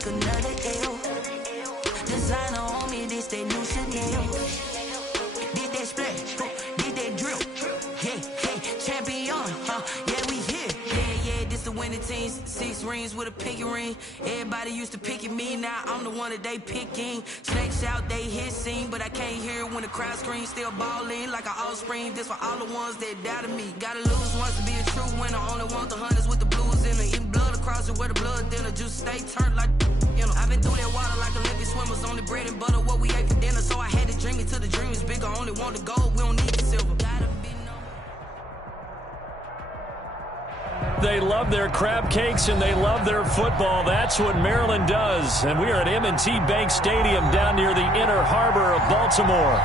take another L. Designer on me, this that new Chanel. Did that splash, did that drip. Yeah, champion, yeah, we here. Yeah, this the winning team. 6 rings with a pinky ring. Everybody used to pick at me, now I'm the one that they picking. Snakes out, they hit scene, but I can't hear it when the crowd screams. Still balling like an offspring. This for all the ones that doubted me. Gotta lose once to be a true winner. Only want the hunters with the blues in it. Eating blood across it where the blood dinner. Just stay turned like, you know. I've been through that water like Olympic swimmers. Only bread and butter, what we ate for dinner. So I had to dream it till the dream is bigger. Only want the gold, we don't need the silver. Gotta be They love their crab cakes and they love their football. That's what Maryland does. And we are at M&T Bank Stadium down near the Inner Harbor of Baltimore.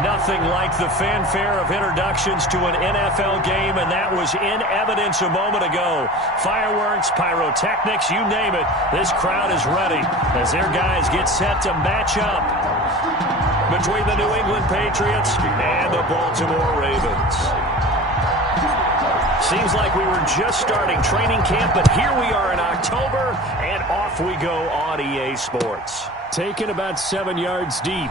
Nothing like the fanfare of introductions to an NFL game, and that was in evidence a moment ago. Fireworks, pyrotechnics, you name it. This crowd is ready as their guys get set to match up between the New England Patriots and the Baltimore Ravens. Seems like we were just starting training camp, but here we are in October, and off we go on EA Sports. Taken about 7 yards deep.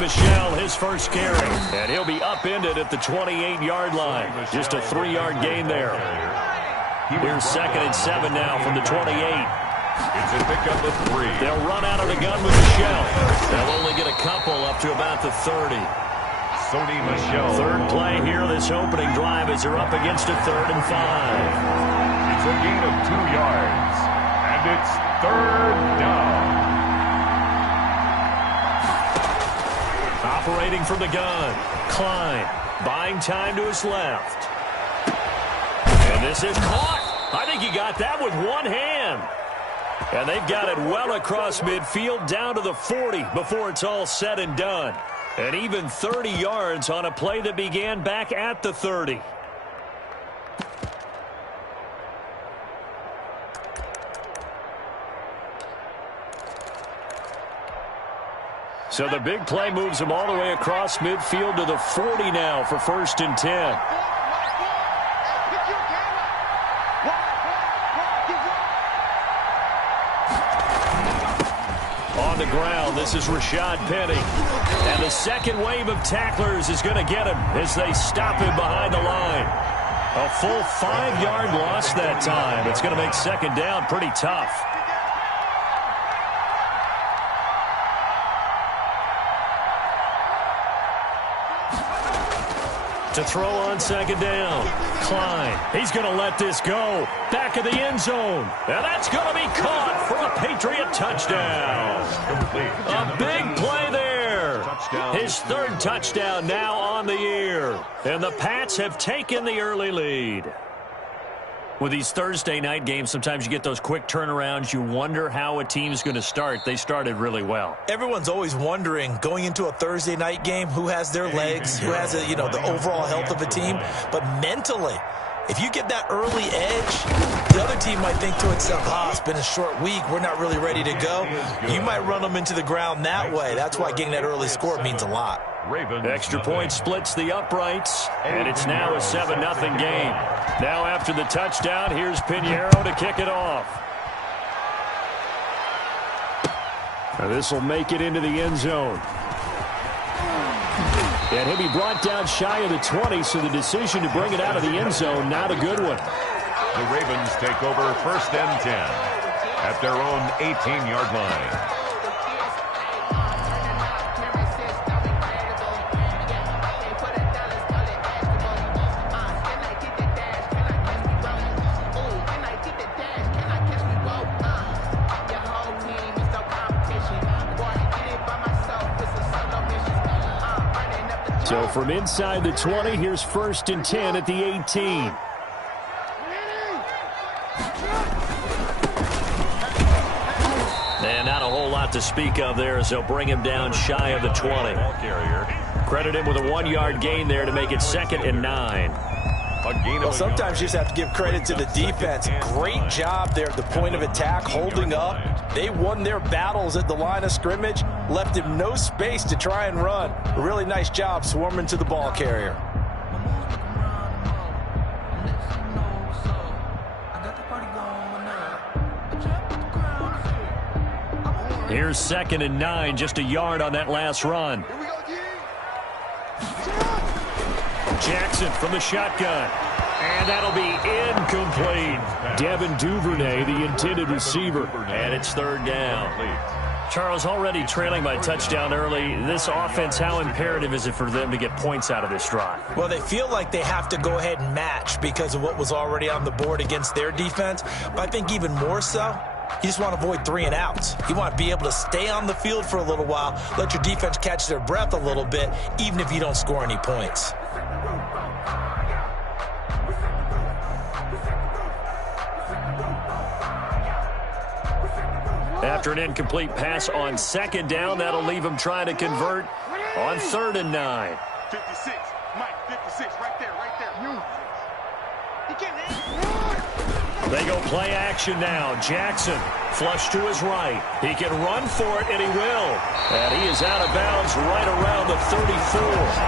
Michelle, his first carry, and he'll be upended at the 28-yard line. Just a 3-yard gain there. Here's 2nd and 7 now from the 28. It's a pickup of 3. They'll run out of the gun with Michelle. They'll only get a couple up to about the 30. Sony Michelle. Third play here, this opening drive, as they're up against a 3rd and 5. It's a gain of 2 yards, and it's 3rd down. Operating from the gun, Klein, buying time to his left. And this is caught. I think he got that with one hand. And they've got it well across midfield down to the 40 before it's all said and done. And even 30 yards on a play that began back at the 30. So the big play moves him all the way across midfield to the 40 now for 1st and 10. On the ground, this is Rashad Penny. And the second wave of tacklers is going to get him as they stop him behind the line. A full 5-yard loss that time. It's going to make 2nd down pretty tough. To throw on 2nd down. Klein, he's going to let this go. Back of the end zone. And that's going to be caught for a Patriot touchdown. A big play there. His 3rd touchdown now on the year. And the Pats have taken the early lead. With these Thursday night games, sometimes you get those quick turnarounds. You wonder how a team's going to start. They started really well. Everyone's always wondering, going into a Thursday night game, who has their legs, who has the overall health of a team. But mentally, if you get that early edge, the other team might think to itself, it's been a short week, we're not really ready to go. You might run them into the ground that way. That's why getting that early score means a lot. Extra point splits the uprights, and it's now a 7-0 game. Now after the touchdown, here's Pinheiro to kick it off. This will make it into the end zone. And he'll be brought down shy of the 20, so the decision to bring it out of the end zone, not a good one. The Ravens take over 1st and 10 at their own 18-yard line. So from inside the 20, here's 1st and 10 at the 18. And not a whole lot to speak of there as they'll bring him down shy of the 20. Credit him with a 1-yard gain there to make it 2nd and 9. Well, sometimes you just have to give credit to the defense. Great job there at the point of attack, holding up. They won their battles at the line of scrimmage, left him no space to try and run. A really nice job swarming to the ball carrier. Here's 2nd and 9, just a yard on that last run. Jackson from the shotgun. And that'll be incomplete. Devin Duvernay, the intended receiver. And it's 3rd down. Charles, already trailing by touchdown early. This offense, how imperative is it for them to get points out of this drive? Well, they feel like they have to go ahead and match because of what was already on the board against their defense. But I think even more so, you just want to avoid 3 and outs. You want to be able to stay on the field for a little while, let your defense catch their breath a little bit, even if you don't score any points. After an incomplete pass on 2nd down, that'll leave him trying to convert on 3rd and 9. 56, Mike, 56, right there. He can't. They go play action now. Jackson, flush to his right. He can run for it, and he will. And he is out of bounds right around the 34.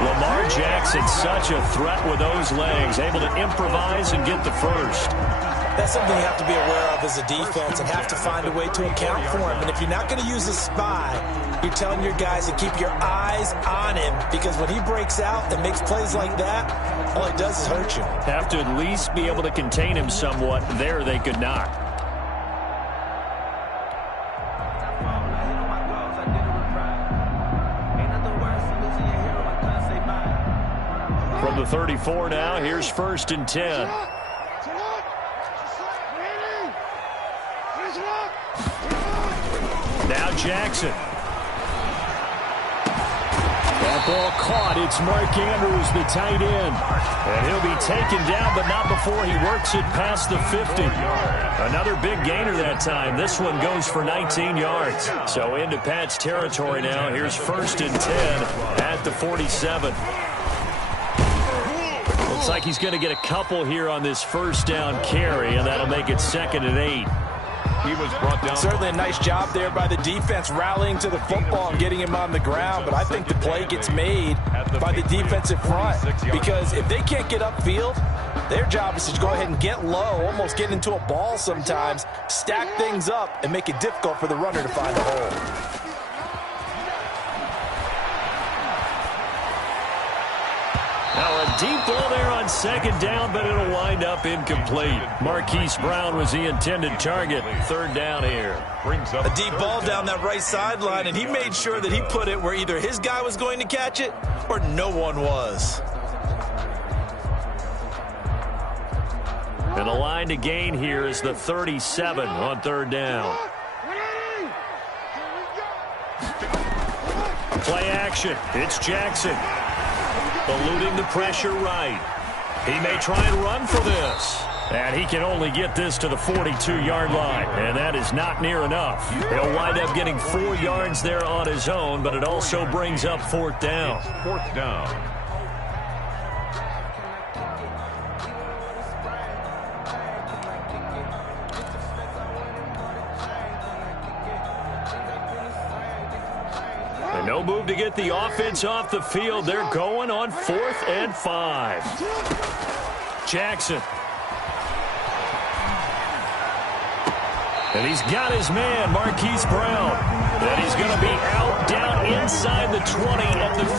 Lamar Jackson, such a threat with those legs, able to improvise and get the first. That's something you have to be aware of as a defense and have to find a way to account for him. And if you're not going to use a spy, you're telling your guys to keep your eyes on him, because when he breaks out and makes plays like that, all he does is hurt you. Have to at least be able to contain him somewhat. There they could not. From the 34 now, here's 1st and 10. Now Jackson. That ball caught. It's Mark Andrews, the tight end. And he'll be taken down, but not before he works it past the 50. Another big gainer that time. This one goes for 19 yards. So into Pat's territory now. Here's 1st and 10 at the 47. Looks like he's going to get a couple here on this 1st down carry, and that'll make it 2nd and 8. He was brought down. Certainly a nice job there by the defense rallying to the football and getting him on the ground, but I think the play gets made by the defensive front, because if they can't get upfield, their job is to go ahead and get low, almost get into a ball sometimes, stack things up, and make it difficult for the runner to find a hole. Now a deep ball there on 2nd down, but it'll wind up incomplete. Marquise Brown was the intended target. 3rd down here. A deep ball down that right sideline, and he made sure that he put it where either his guy was going to catch it or no one was. And the line to gain here is the 37 on 3rd down. Play action. It's Jackson. Eluding the pressure right. He may try and run for this. And he can only get this to the 42-yard line. And that is not near enough. He'll wind up getting 4 yards there on his own, but it also brings up 4th down. 4th down. No move to get the offense off the field. They're going on 4th and 5. Jackson. And he's got his man, Marquise Brown. And he's going to be out down inside the 20 at the 15.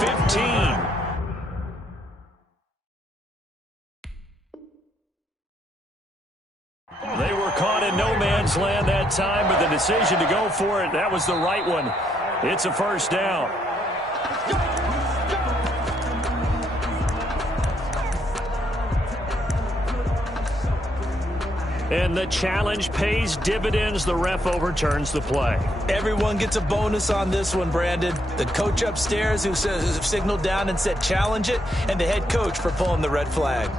They were caught in no man's land that time, but the decision to go for it, that was the right one. It's a 1st down. And the challenge pays dividends. The ref overturns the play. Everyone gets a bonus on this one, Brandon. The coach upstairs who signaled down and said challenge it, and the head coach for pulling the red flag.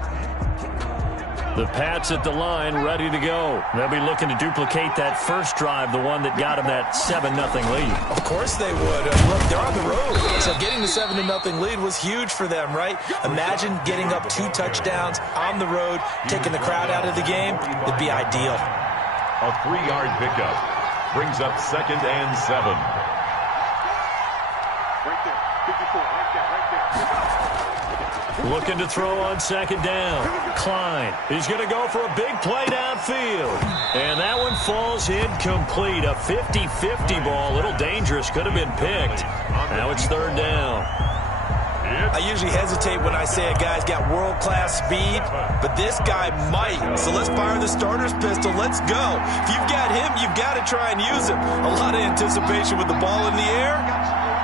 The Pats at the line, ready to go. They'll be looking to duplicate that first drive, the one that got them that 7-0 lead. Of course they would. Look, they're on the road, so getting the 7-0 lead was huge for them, right? Imagine getting up 2 touchdowns on the road, taking the crowd out of the game. It'd be ideal. A 3-yard pickup brings up 2nd and 7. Right there. 54. Right there. Looking to throw on 2nd down. Klein. He's going to go for a big play downfield. And that one falls incomplete. A 50-50 ball. A little dangerous. Could have been picked. Now it's 3rd down. I usually hesitate when I say a guy's got world-class speed, but this guy might. So let's fire the starter's pistol. Let's go. If you've got him, you've got to try and use him. A lot of anticipation with the ball in the air,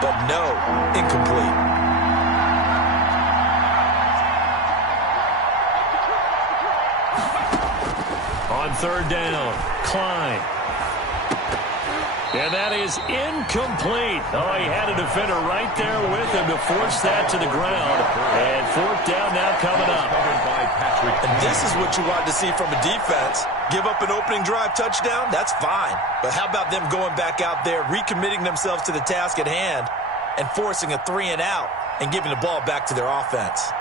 but no, incomplete. On 3rd down, Klein. And that is incomplete. Oh, he had a defender right there with him to force that to the ground. And 4th down now coming up. And this is what you want to see from a defense. Give up an opening drive touchdown, that's fine. But how about them going back out there, recommitting themselves to the task at hand, and forcing a 3-and-out and giving the ball back to their offense?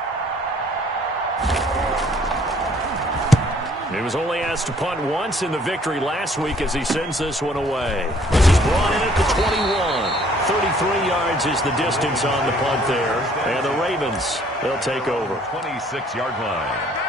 He was only asked to punt once in the victory last week as he sends this one away. This is brought in at the 21. 33 yards is the distance on the punt there. And the Ravens, they'll take over. 26-yard line.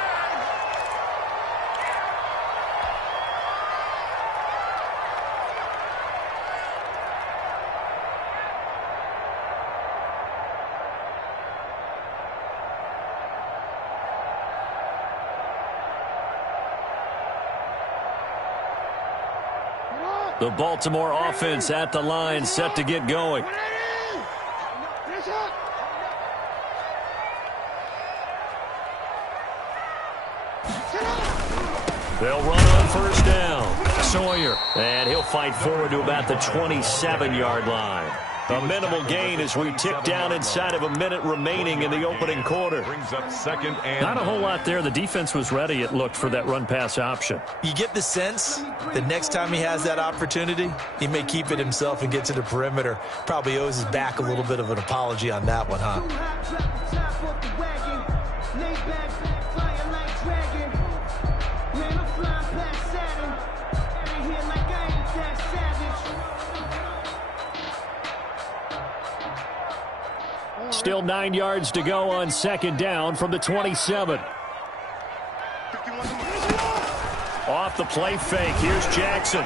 The Baltimore offense at the line, set to get going. They'll run on 1st down. Sawyer, and he'll fight forward to about the 27-yard line. A minimal gain as we tick down inside of a minute remaining in the opening quarter. Brings up 2nd and Not a whole lot there. The defense was ready, it looked, for that run-pass option. You get the sense that next time he has that opportunity, he may keep it himself and get to the perimeter. Probably owes his back a little bit of an apology on that one, huh? Still 9 yards to go on 2nd down from the 27. Off the play fake. Here's Jackson.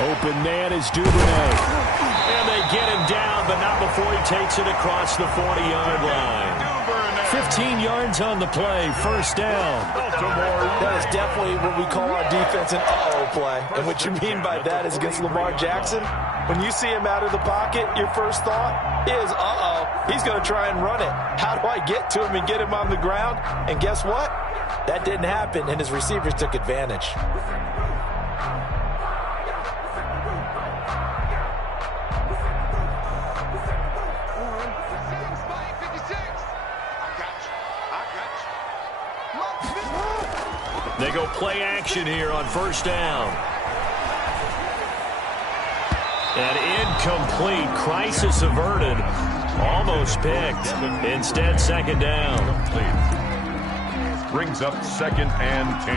Open man is Duvernay. And they get him down, but not before he takes it across the 40-yard line. 15 yards on the play. 1st down. That is definitely what we call our defense an uh-oh play. And what you mean by that is against Lamar Jackson, when you see him out of the pocket, your first thought is, uh-oh, he's going to try and run it. How do I get to him and get him on the ground? And guess what? That didn't happen, and his receivers took advantage. They go play action here on 1st down. And incomplete. Crisis averted. Almost picked. Instead, 2nd down. brings up 2nd and 10.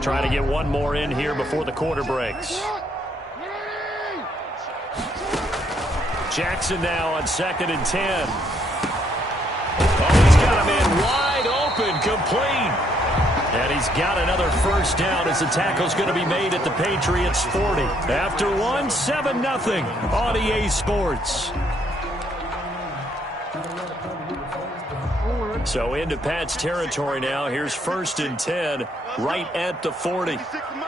Trying to get one more in here before the quarter breaks. Jackson now on 2nd and 10. Oh, he's got him in wide open, complete. And he's got another first down as the tackle's going to be made at the Patriots' 40. After one, 7-0 on EA Sports. So into Pat's territory now. Here's 1st and 10 right at the 40. 56 the mic.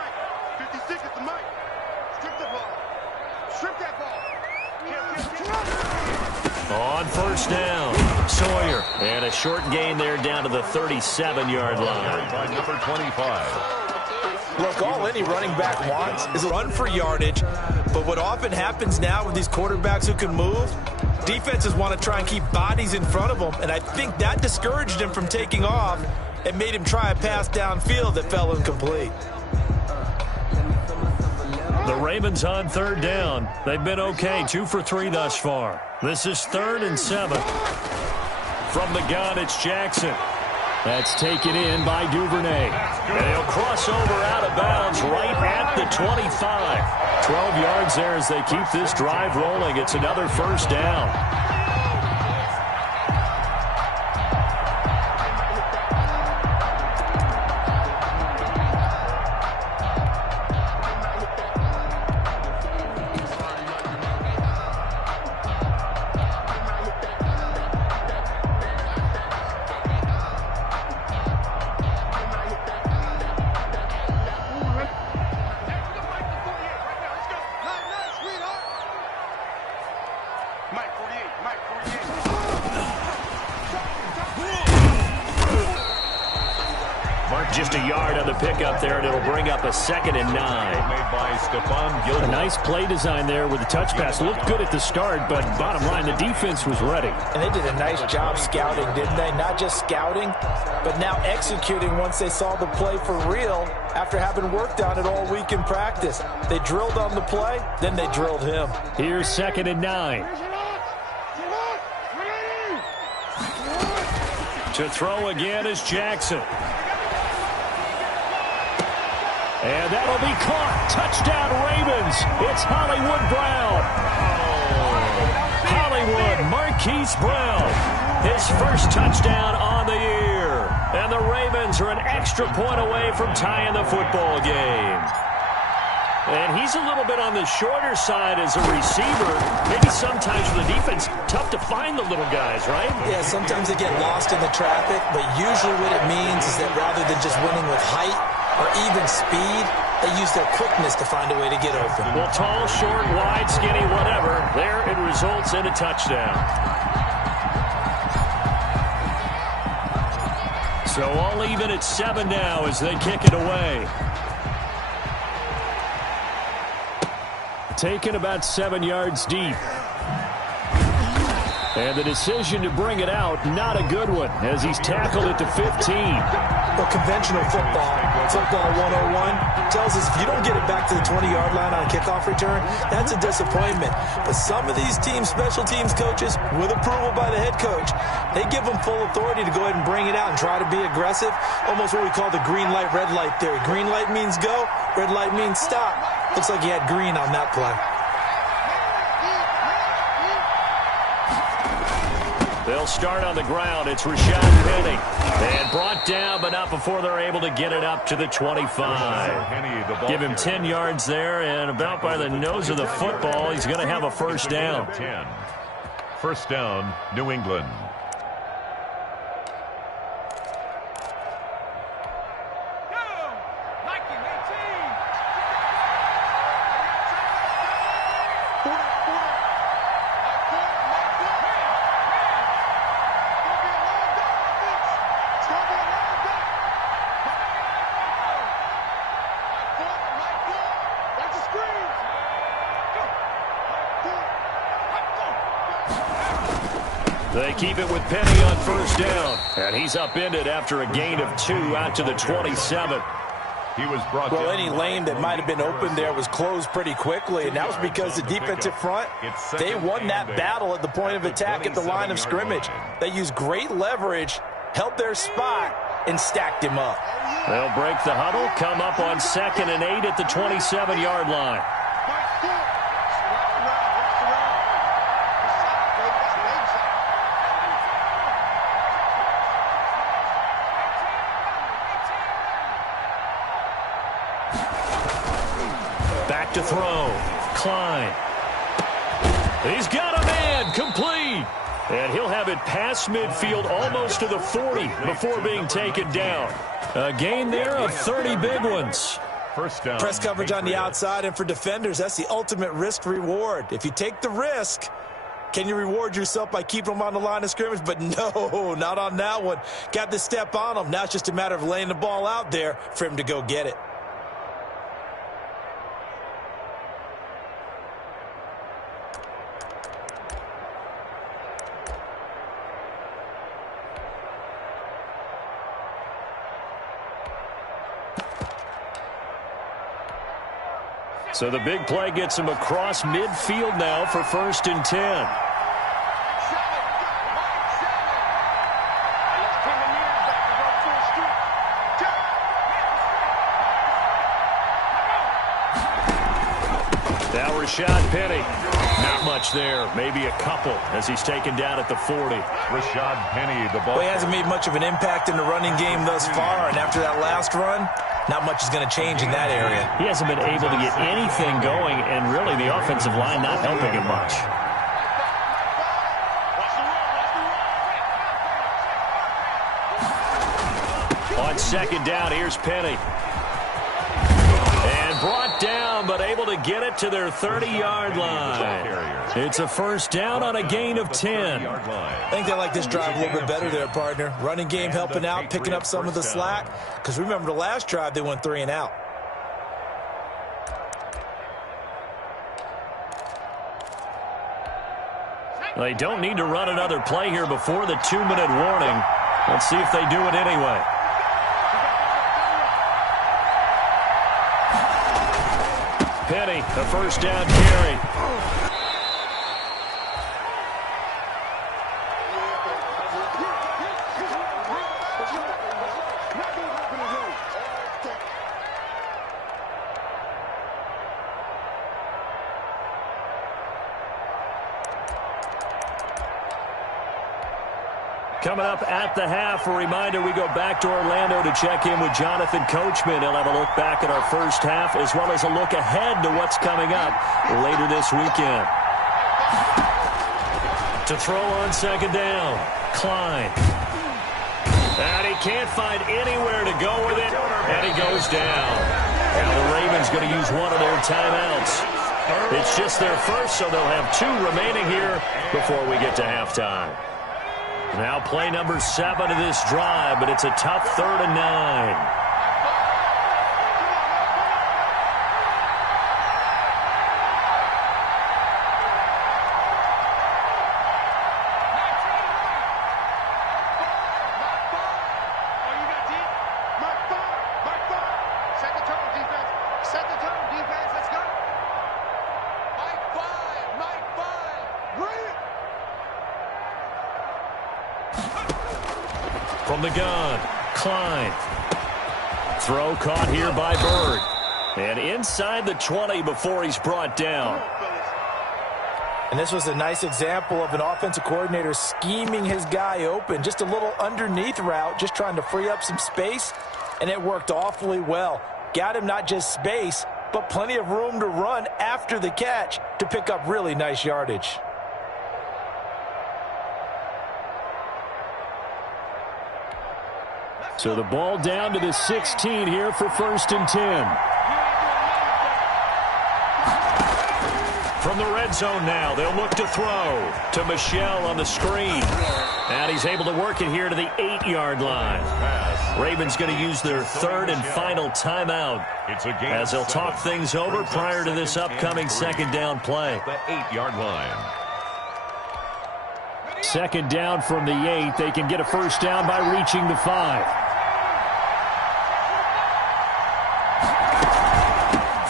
56 is the mic. Strip the ball. Strip that ball. On 1st down, Sawyer. And a short gain there down to the 37-yard line. By number 25. Look, all any running back wants is a run for yardage. But what often happens now with these quarterbacks who can move, defenses want to try and keep bodies in front of them. And I think that discouraged him from taking off and made him try a pass downfield that fell incomplete. The Ravens on third down. They've been okay, 2 for 3 thus far. This is 3rd and 7. From the gun, it's Jackson. That's taken in by Duvernay. And he'll cross over out of bounds right at the 25. 12 yards there as they keep this drive rolling. It's another first down. Just a yard on the pickup there, and it'll bring up a 2nd and 9. Made by Stephon. A nice play design there with the touch pass. Looked good at the start, but bottom line, the defense was ready. And they did a nice job scouting, didn't they? Not just scouting, but now executing once they saw the play for real after having worked on it all week in practice. They drilled on the play, then they drilled him. Here's 2nd and 9. To throw again is Jackson. And that'll be caught. Touchdown, Ravens. It's Hollywood Brown. Hollywood Marquise Brown. His first touchdown on the year. And the Ravens are an extra point away from tying the football game. And he's a little bit on the shorter side as a receiver. Maybe sometimes for the defense, tough to find the little guys, right? Yeah, sometimes they get lost in the traffic, but usually what it means is that rather than just winning with height or even speed, they use their quickness to find a way to get open. Well, tall, short, wide, skinny, whatever, there it results in a touchdown. So all even at 7 now as they kick it away. Taken about 7 yards deep. And the decision to bring it out, not a good one, as he's tackled at the 15. Well, conventional football 101, tells us if you don't get it back to the 20-yard line on a kickoff return, that's a disappointment. But some of these teams, special teams coaches, with approval by the head coach, they give them full authority to go ahead and bring it out and try to be aggressive, almost what we call the green light, red light theory. Green light means go, red light means stop. Looks like he had green on that play. They'll start on the ground. It's Rashad Penny. And brought down, but not before they're able to get it up to the 25. Give him 10 yards there, and about by the nose of the football, he's going to have a first down. 10. First down, New England. They keep it with Penny on first down. And he's upended after a gain of 2 out to the 27. He was brought well, down. any lane that might have been open there was closed pretty quickly, and that was because the defensive front, they won that battle at the point of attack at the line of scrimmage. They used great leverage, held their spot, and stacked him up. They'll break the huddle, come up on 2nd and 8 at the 27-yard line. Back to throw. Klein. He's got a man. Complete. And he'll have it past midfield almost to the 40 before being taken down. A gain there of 30 big ones. First down. Press coverage on the outside, and for defenders, that's the ultimate risk-reward. If you take the risk, can you reward yourself by keeping them on the line of scrimmage? But no, not on that one. Got to step on them. Now it's just a matter of laying the ball out there for him to go get it. So the big play gets him across midfield now for 1st and 10. Now Rashad Penny. Not much there. Maybe a couple as he's taken down at the 40. Rashad Penny, the ball. Well, he hasn't made much of an impact in the running game thus far, and after that last run, not much is going to change in that area. He hasn't been able to get anything going, and really the offensive line not helping him much. On 2nd down, here's Penny. And brought down, but able to get it to their 30-yard line. It's a 1st down on a gain of 10. I think they like this drive a little bit better there, partner. Running game helping out, picking up some of the slack. Because remember, the last drive, they went 3 and out. They don't need to run another play here before the 2-minute warning. Let's see if they do it anyway. Penny, a 1st down carry. Coming up at the half, a reminder, we go back to Orlando to check in with Jonathan Coachman. He'll have a look back at our first half as well as a look ahead to what's coming up later this weekend. To throw on 2nd down, Klein. And he can't find anywhere to go with it, and he goes down. Now the Ravens going to use one of their timeouts. It's just their first, so they'll have 2 remaining here before we get to halftime. Now play number 7 of this drive, but it's a tough 3rd and 9. From the gun, Klein. Throw caught here by Bird. And inside the 20 before he's brought down. And this was a nice example of an offensive coordinator scheming his guy open. Just a little underneath route, just trying to free up some space. And it worked awfully well. Got him not just space, but plenty of room to run after the catch to pick up really nice yardage. So the ball down to the 16 here for 1st and 10. From the red zone now, they'll look to throw to Michel on the screen. And he's able to work it here to the 8-yard line. Ravens going to use their 3rd and final timeout as they'll talk things over prior to this upcoming 2nd down play. The 8-yard line. 2nd down from the 8. They can get a 1st down by reaching the 5.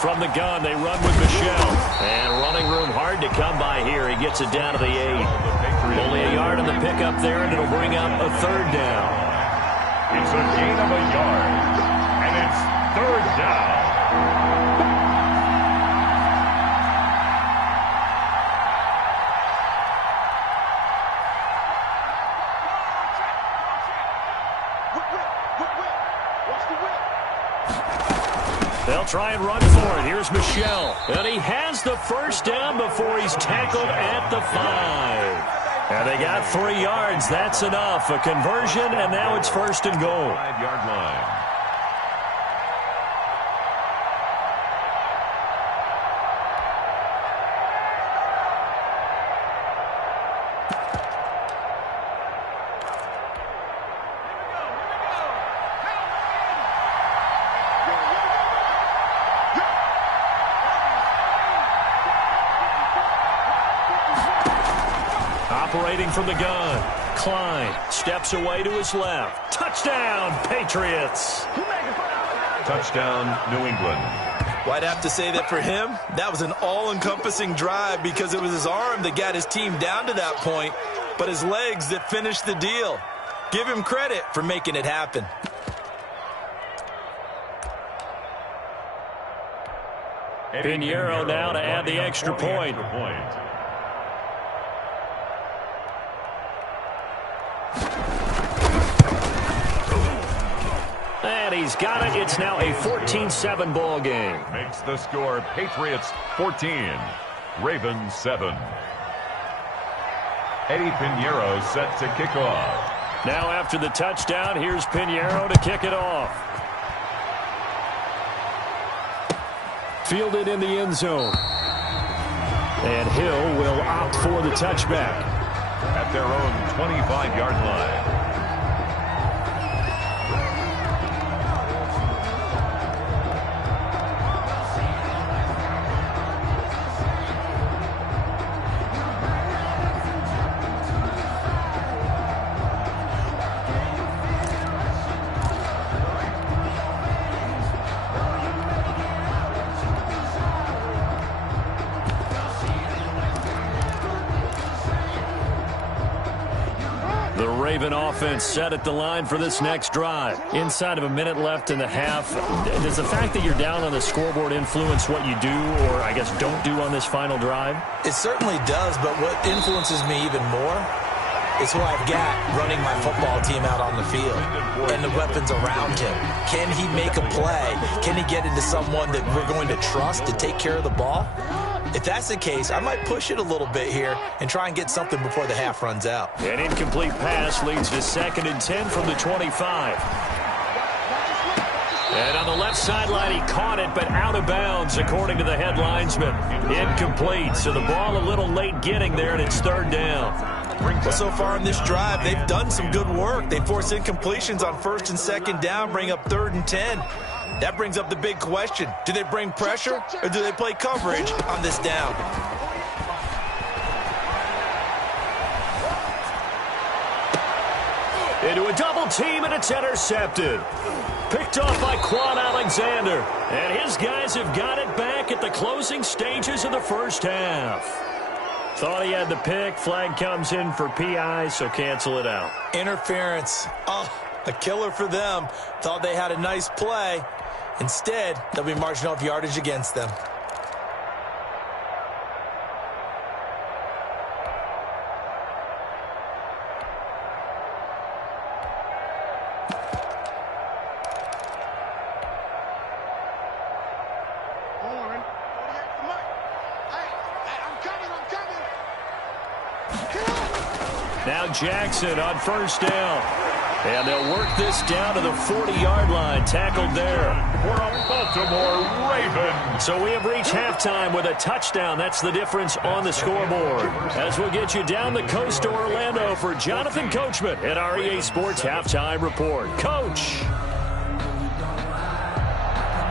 From the gun, they run with Michel. And running room hard to come by here. He gets it down to the 8. Only a yard on the pickup there, and it'll bring up a 3rd down. It's a gain of a yard, and it's 3rd down. They'll try and run for it. Here's Michel. And he has the 1st down before he's tackled at the 5. And they got 3 yards. That's enough. A conversion, and now it's 1st and goal. 5-yard line. Operating from the gun, Klein steps away to his left. Touchdown, Patriots! Touchdown, New England. Well, I'd have to say that for him, that was an all-encompassing drive because it was his arm that got his team down to that point, but his legs that finished the deal. Give him credit for making it happen. Pinheiro now to add the extra point. And he's got it. It's now a 14-7 ball game. Makes the score Patriots 14, Ravens 7. Eddie Pinheiro set to kick off. Now after the touchdown, here's Pinheiro to kick it off. Fielded in the end zone. And Hill will opt for the touchback. At their own 25-yard line. Raven offense set at the line for this next drive. Inside of a minute left in the half, does the fact that you're down on the scoreboard influence what you do or, I guess, don't do on this final drive? It certainly does, but what influences me even more is who I've got running my football team out on the field and the weapons around him. Can he make a play? Can he get into someone that we're going to trust to take care of the ball? If that's the case, I might push it a little bit here and try and get something before the half runs out. An incomplete pass leads to 2nd and 10 from the 25. And on the left sideline, he caught it, but out of bounds, according to the head linesman. Incomplete, so the ball a little late getting there, and it's 3rd down. Well, so far in this drive, they've done some good work. They force incompletions on 1st and 2nd down, bring up 3rd and 10. That brings up the big question. Do they bring pressure or do they play coverage on this down? Into a double team, and it's intercepted. Picked off by Quan Alexander. And his guys have got it back at the closing stages of the first half. Thought he had the pick. Flag comes in for PI, so cancel it out. Interference. Oh, a killer for them. Thought they had a nice play. Instead, they'll be marching off yardage against them. Now Jackson on 1st down. And they'll work this down to the 40-yard line. Tackled there. For a Baltimore Ravens. So we have reached halftime with a touchdown. That's the difference on the scoreboard. As we'll get you down the coast to Orlando for Jonathan Coachman at our EA Sports Halftime Report. Coach.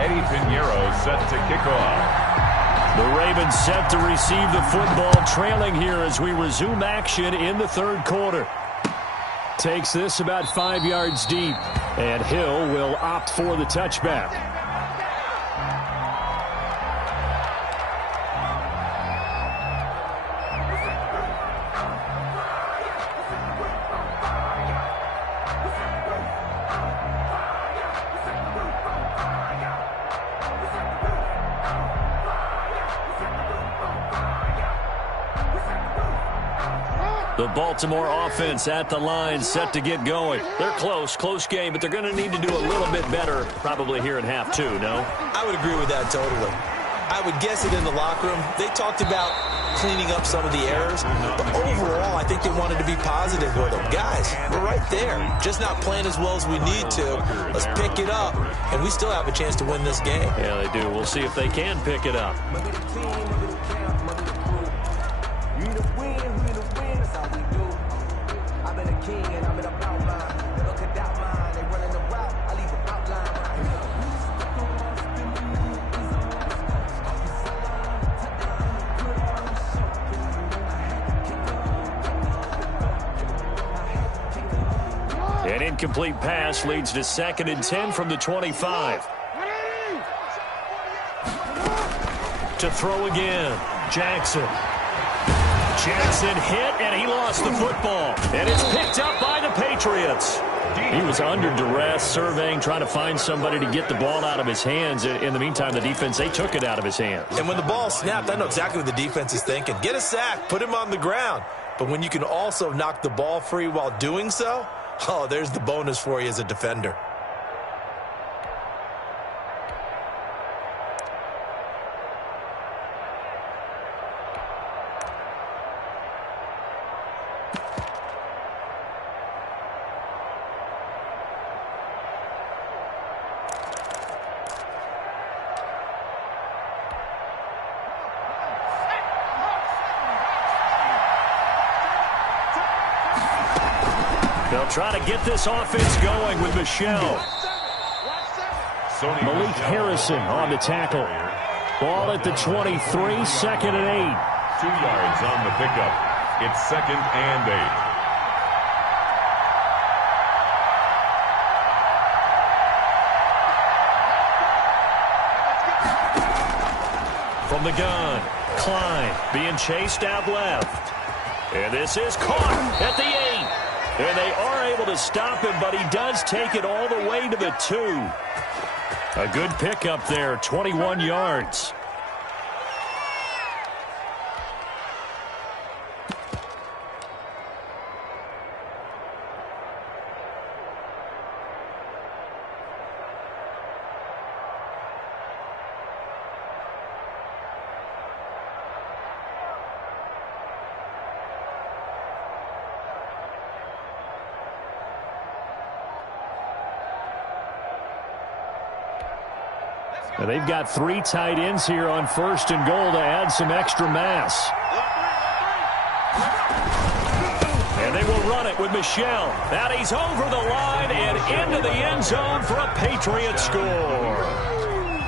Eddie Pinheiro set to kick off. The Ravens set to receive the football, trailing here as we resume action in the 3rd quarter. Takes this about 5 yards deep, and Hill will opt for the touchback. The Baltimore offense at the line, set to get going. They're close game, but they're going to need to do a little bit better probably here in half 2, no? I would agree with that totally. I would guess it in the locker room. They talked about cleaning up some of the errors, but overall, I think they wanted to be positive with them. Guys, we're right there, just not playing as well as we need to. Let's pick it up, and we still have a chance to win this game. Yeah, they do. We'll see if they can pick it up. An incomplete pass leads to 2nd and 10 from the 25. to throw again. Jackson hit, and he lost the football. And it's picked up by the Patriots. He was under duress, surveying, trying to find somebody to get the ball out of his hands. In the meantime, the defense, they took it out of his hands. And when the ball snapped, I know exactly what the defense is thinking. Get a sack, put him on the ground. But when you can also knock the ball free while doing so, oh, there's the bonus for you as a defender. They'll try to get this offense going with Michelle. Malik Harrison on the tackle. Ball at the 23, 2nd and 8. 2 yards on the pickup. It's 2nd and 8. From the gun, Klein being chased out left. And this is caught at the 8. And they are able to stop him, but he does take it all the way to the 2. A good pickup there, 21 yards. And they've got 3 tight ends here on 1st and goal to add some extra mass. And they will run it with Michelle. And he's over the line and into the end zone for a Patriot score.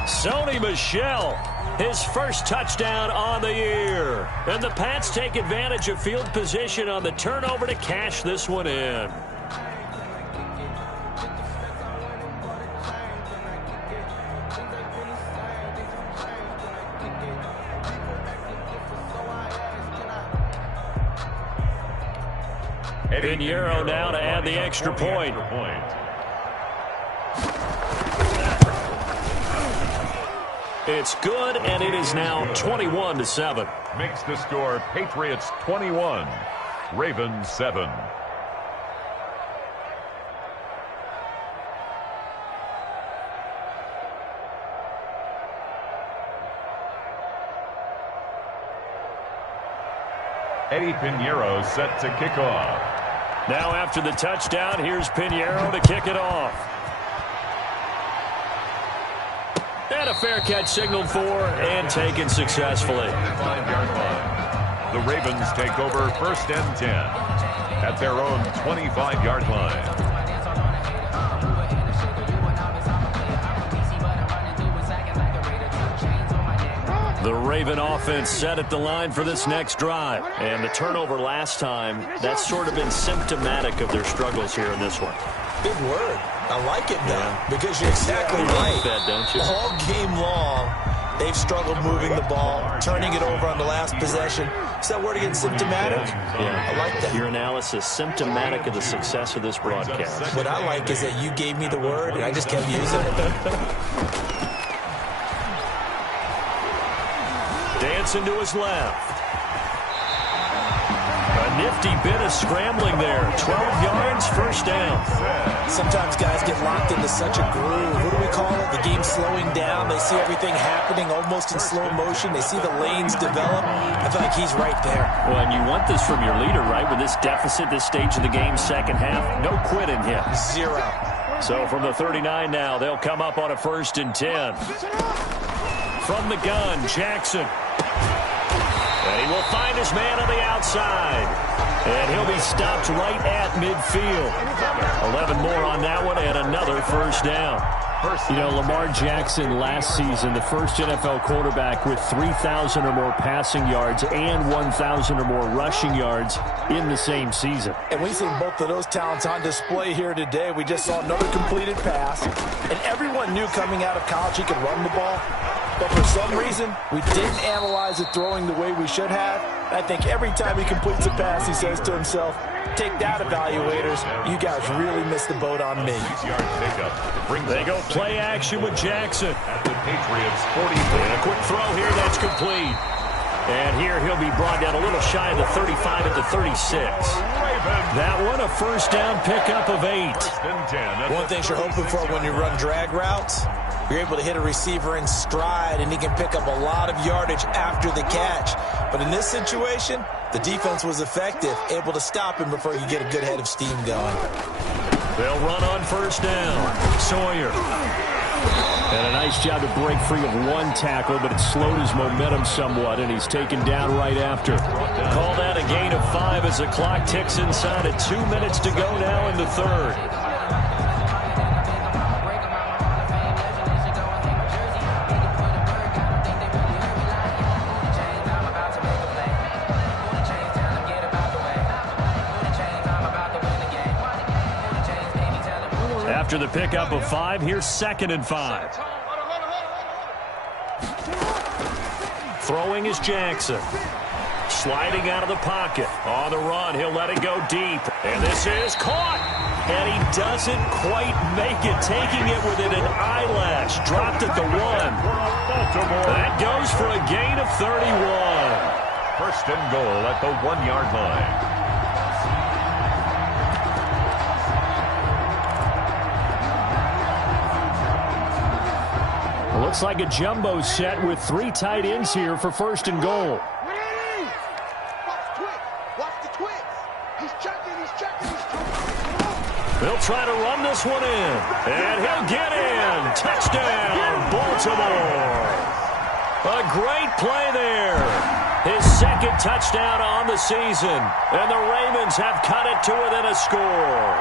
Sony Michel, his first touchdown on the year. And the Pats take advantage of field position on the turnover to cash this one in. Pinheiro now to add the extra point. It's good, and it is now 21-7. Makes the score Patriots 21, Ravens 7. Eddie Pinheiro set to kick off. Now after the touchdown, here's Pinheiro to kick it off. And a fair catch signaled for and taken successfully. 5-yard line. The Ravens take over 1st and 10 at their own 25-yard line. The Raven offense set at the line for this next drive. And the turnover last time, that's sort of been symptomatic of their struggles here in this one. Big word. I like it now because you're exactly right. That, don't you? All game long, they've struggled moving the ball, turning it over on the last possession. Is that word again, symptomatic? Yeah. I like that. Your analysis, symptomatic of the success of this broadcast. What I like is that you gave me the word and I just kept using it. Dancing to his left. A nifty bit of scrambling there. 12 yards, 1st down. Sometimes guys get locked into such a groove. What do we call it? The game slowing down. They see everything happening almost in slow motion. They see the lanes develop. I feel like he's right there. Well, and you want this from your leader, right? With this deficit, this stage of the game, second half, no quitting him. 0. So from the 39 now, they'll come up on a 1st and 10. From the gun, Jackson. And he will find his man on the outside. And he'll be stopped right at midfield. 11 more on that one and another 1st down. You know, Lamar Jackson last season, the first NFL quarterback with 3,000 or more passing yards and 1,000 or more rushing yards in the same season. And we see both of those talents on display here today. We just saw another completed pass. And everyone knew coming out of college he could run the ball. but for some reason, we didn't analyze it throwing the way we should have. I think every time he completes a pass, he says to himself, take that, evaluators. You guys really missed the boat on me. They go play action with Jackson. At the Patriots 44. And a quick throw here, that's complete. And here he'll be brought down a little shy of the 35 at the 36. That one, a first down pickup of 8. One thing you're hoping for when you run drag routes, you're able to hit a receiver in stride, and he can pick up a lot of yardage after the catch. But in this situation, the defense was effective, able to stop him before you get a good head of steam going. They'll run on first down. Sawyer. And a nice job to break free of one tackle, but it slowed his momentum somewhat, and he's taken down right after. Call that a gain of 5 as the clock ticks inside of 2 minutes to go now in the third. After the pickup of 5, here's 2nd and 5. Throwing is Jackson. Sliding out of the pocket. On the run, he'll let it go deep. And this is caught. And he doesn't quite make it, taking it within an eyelash. Dropped at the 1. That goes for a gain of 31. First and goal at the 1-yard line. Looks like a jumbo set with 3 tight ends here for first and goal. They'll try to run this one in. And he'll get in. Touchdown, Baltimore. A great play there. His 2nd touchdown on the season. And the Ravens have cut it to within a score.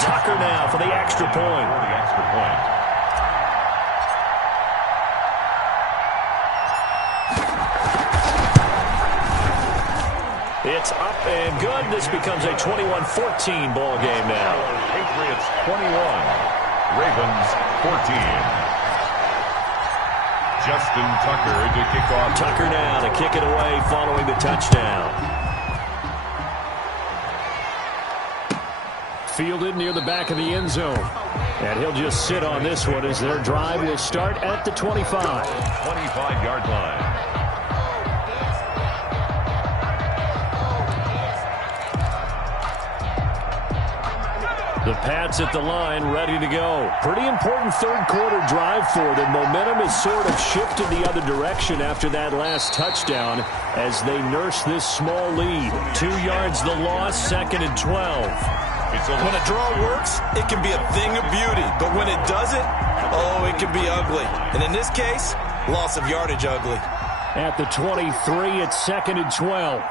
Tucker now for the extra point. It's up and good. This becomes a 21-14 ball game now. Patriots 21, Ravens 14. Justin Tucker to kick off. Tucker now to kick it away following the touchdown. Fielded near the back of the end zone. And he'll just sit on this one as their drive will start at the 25. 25-yard line. The Pats at the line, ready to go. Pretty important third-quarter drive for them. Momentum has sort of shifted the other direction after that last touchdown as they nurse this small lead. 2 yards the loss, 2nd and 12. When a draw works, it can be a thing of beauty. But when it doesn't, oh, it can be ugly. And in this case, loss of yardage ugly. At the 23, it's 2nd and 12.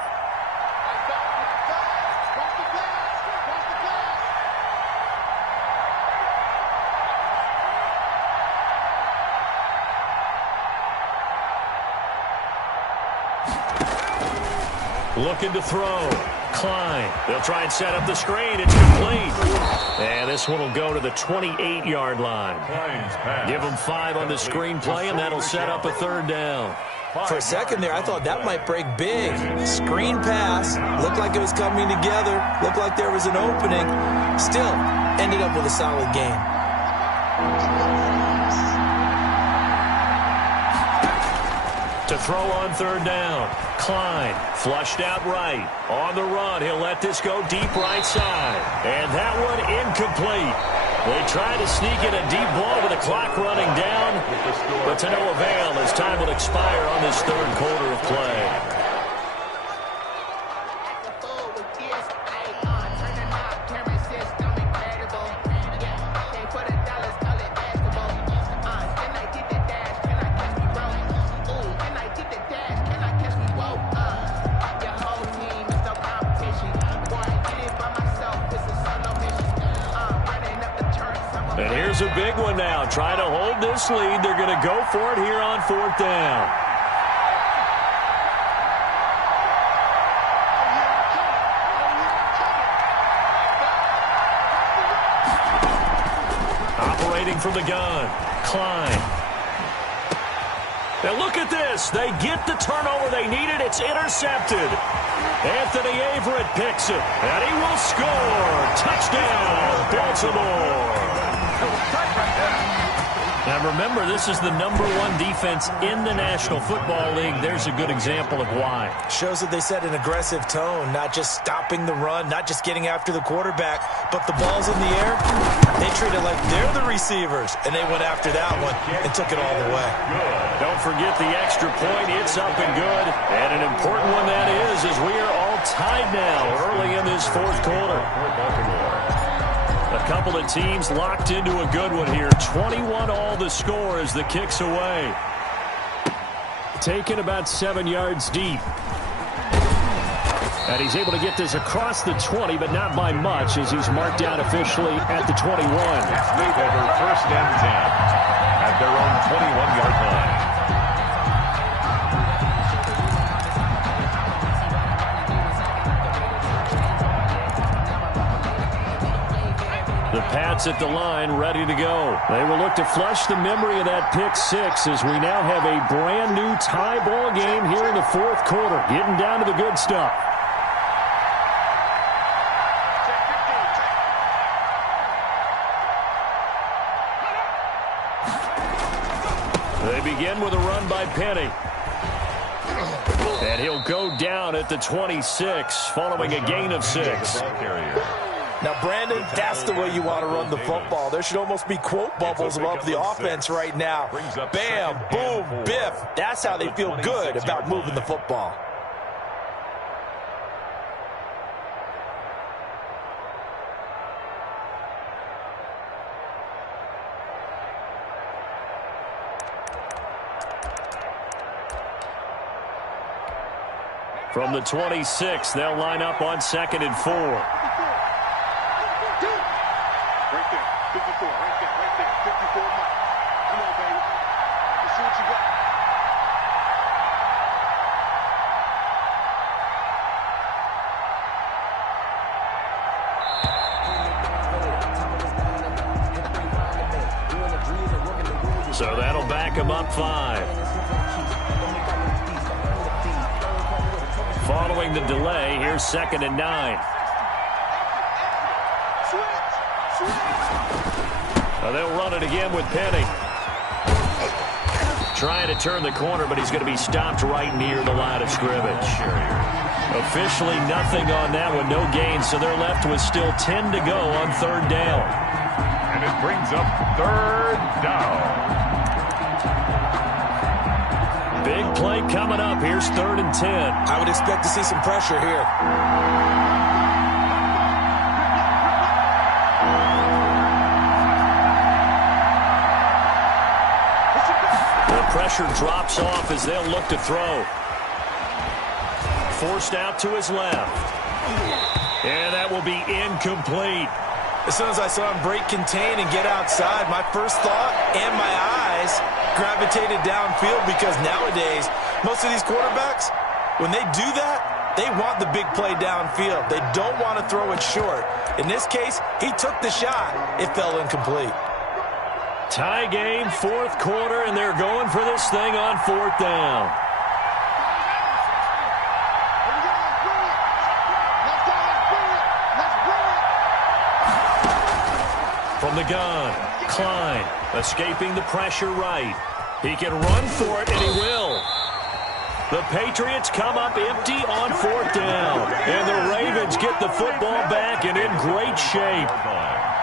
Looking to throw. Klein. They'll try and set up the screen. It's complete. And this one will go to the 28-yard line. Give them 5 on the screenplay, and that'll set up a 3rd down. For a second there, I thought that might break big. Screen pass. Looked like it was coming together. Looked like there was an opening. Still, ended up with a solid game. To throw on 3rd down. Klein flushed out right. On the run, he'll let this go deep right side. And that one incomplete. They try to sneak in a deep ball with the clock running down, but to no avail as time will expire on this 3rd quarter of play. And here's a big one now. Trying to hold this lead. They're going to go for it here on 4th down. from the gun. Klein. And look at this. They get the turnover they needed. It's intercepted. Anthony Averett picks it, and he will score. Touchdown, Baltimore. Now remember, this is the #1 defense in the National Football League. There's a good example of why. Shows that they set an aggressive tone, not just stopping the run, not just getting after the quarterback, but the ball's in the air. They treat it like they're the receivers, and they went after that one and took it all the way. Don't forget the extra point. It's up and good. And an important one that is, as we are all tied now early in this fourth quarter. A couple of teams locked into a good one here. 21 all the score as the kick's away. Taken about 7 yards deep. And he's able to get this across the 20, but not by much, as he's marked down officially at the 21. Take over 1st and 10 at their own 21-yard line. The Pats at the line, ready to go. They will look to flush the memory of that pick six as we now have a brand new tie ball game here in the fourth quarter. Getting down to the good stuff. They begin with a run by Penny. And he'll go down at the 26, following a gain of 6. Now, Brandon, that's the way you want to run the football. There should almost be quote bubbles above the offense right now. Bam, boom, biff. That's how they feel good about moving the football. From the 26, they'll line up on 2nd and 4. Right there, 54, right there, 54 Mike. Come on, baby. Let's see what you got. So that'll back him up 5. Following the delay, here's 2nd and 9. They'll run it again with Penny. Trying to turn the corner, but he's going to be stopped right near the line of scrimmage. Officially nothing on that one, no gain, so they're left with still 10 to go on 3rd down. And it brings up 3rd down. Big play coming up. Here's 3rd and 10. I would expect to see some pressure here. Pressure drops off as they'll look to throw. Forced out to his left. And that will be incomplete. As soon as I saw him break contain and get outside, my first thought and my eyes gravitated downfield, because nowadays, most of these quarterbacks, when they do that, they want the big play downfield. They don't want to throw it short. In this case, he took the shot. It fell incomplete. Tie game, 4th quarter, and they're going for this thing on 4th down. From the gun, Klein escaping the pressure right. He can run for it, and he will. The Patriots come up empty on 4th down, and the Ravens get the football back and in great shape.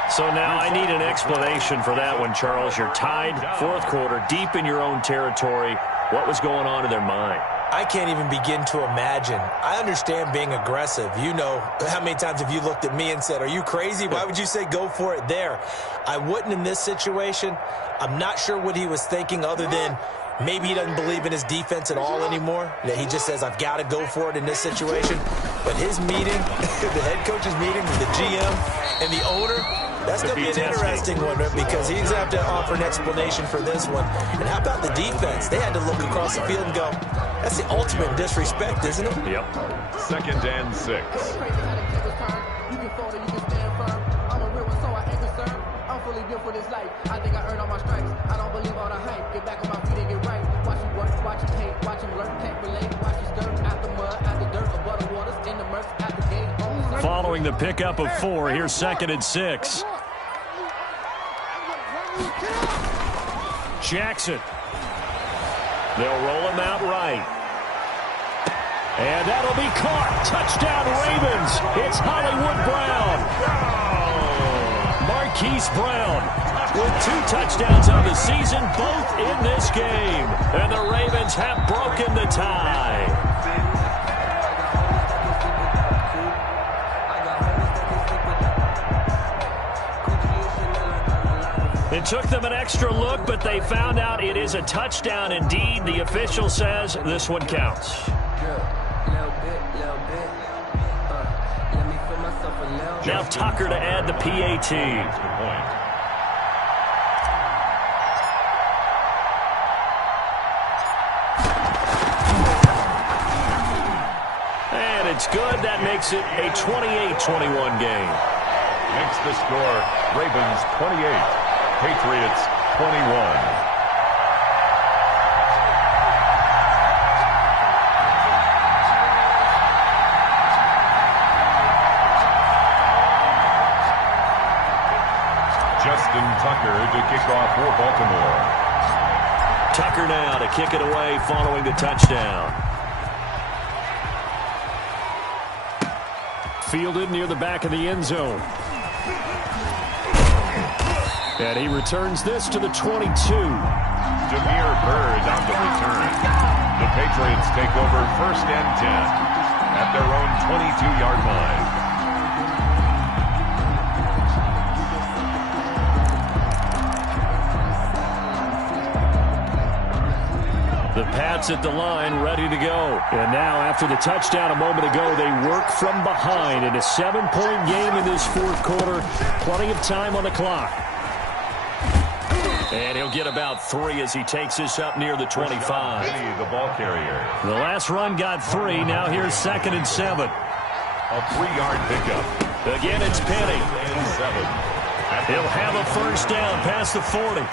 So now I need an explanation for that one, Charles. You're tied, 4th quarter, deep in your own territory. What was going on in their mind? I can't even begin to imagine. I understand being aggressive. You know, how many times have you looked at me and said, are you crazy? Why would you say go for it there? I wouldn't in this situation. I'm not sure what he was thinking, other than maybe he doesn't believe in his defense at all anymore. That he just says, I've got to go for it in this situation. But his meeting, the head coach's meeting with the GM and the owner, that's going to be an interesting one, because he's going to have to offer an explanation for this one. And how about the defense? They had to look across the field and go, that's the ultimate disrespect, isn't it? Yep. 2nd and 6. for this life. I think I earned all my stripes. I don't believe all the hype. Get back on my feet and get right. Watch him work, watch him hate, watch him lurk, can't relate. Watch him stir out the mud, out the dirt, above the waters, in the murks, out the gate. Following the pickup of 4, here's 2nd and 6. Jackson. They'll roll him out right. And that'll be caught. Touchdown Ravens. It's Hollywood Brown. Marquise Brown with 2 touchdowns on the season, both in this game. And the Ravens have broken the tie. It took them an extra look, but they found out it is a touchdown indeed. The official says this one counts. Now Tucker to add the PAT. And it's good. That makes it a 28-21 game. Makes the score Ravens 28. Patriots 21. Justin Tucker to kick off for Baltimore. Tucker now to kick it away following the touchdown. Fielded near the back of the end zone. And he returns this to the 22. Demir Bird on the return. The Patriots take over 1st and 10 at their own 22-yard line. The Pats at the line, ready to go. And now, after the touchdown a moment ago, they work from behind in a 7-point game in this 4th quarter. Plenty of time on the clock. And he'll get about 3 as he takes this up near the 25. The ball carrier. The last run got 3. Now here's 2nd and 7. A 3-yard pickup. Again, it's Penny. And 7. He'll have a first down past the 40.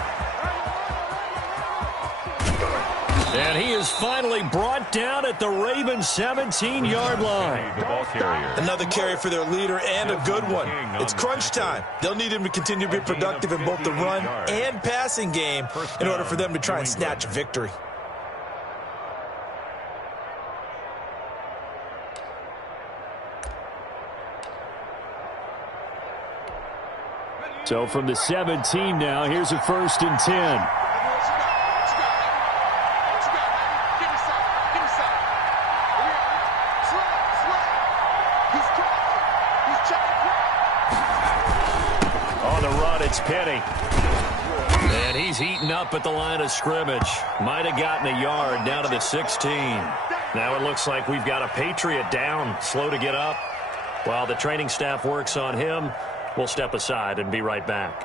And he is finally brought down at the Ravens' 17-yard line. The ball carrier. Another carry for their leader and a good one. It's crunch time. They'll need him to continue to be productive in both the run and passing game in order for them to try and snatch a victory. So from the 17 now, here's a 1st and 10. It's Penny. And he's heating up at the line of scrimmage. Might have gotten a yard down to the 16. Now it looks like we've got a Patriot down, slow to get up. While the training staff works on him, we'll step aside and be right back.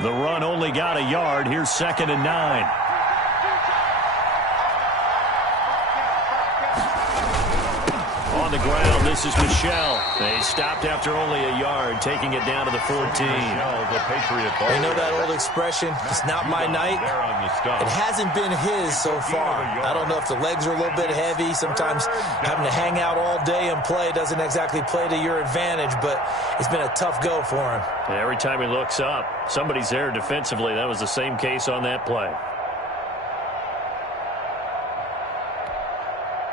The run only got a yard. Here's 2nd and 9. The ground, this is Michelle. They stopped after only a yard, taking it down to the 14. The Patriot ball. You know that old expression, it's not my night? It hasn't been his so far. I don't know if the legs are a little bit heavy. Sometimes having to hang out all day and play doesn't exactly play to your advantage, but it's been a tough go for him. Every time he looks up, somebody's there defensively. That was the same case on that play.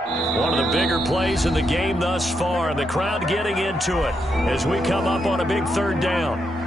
One of the bigger plays in the game thus far, and the crowd getting into it as we come up on a big 3rd down.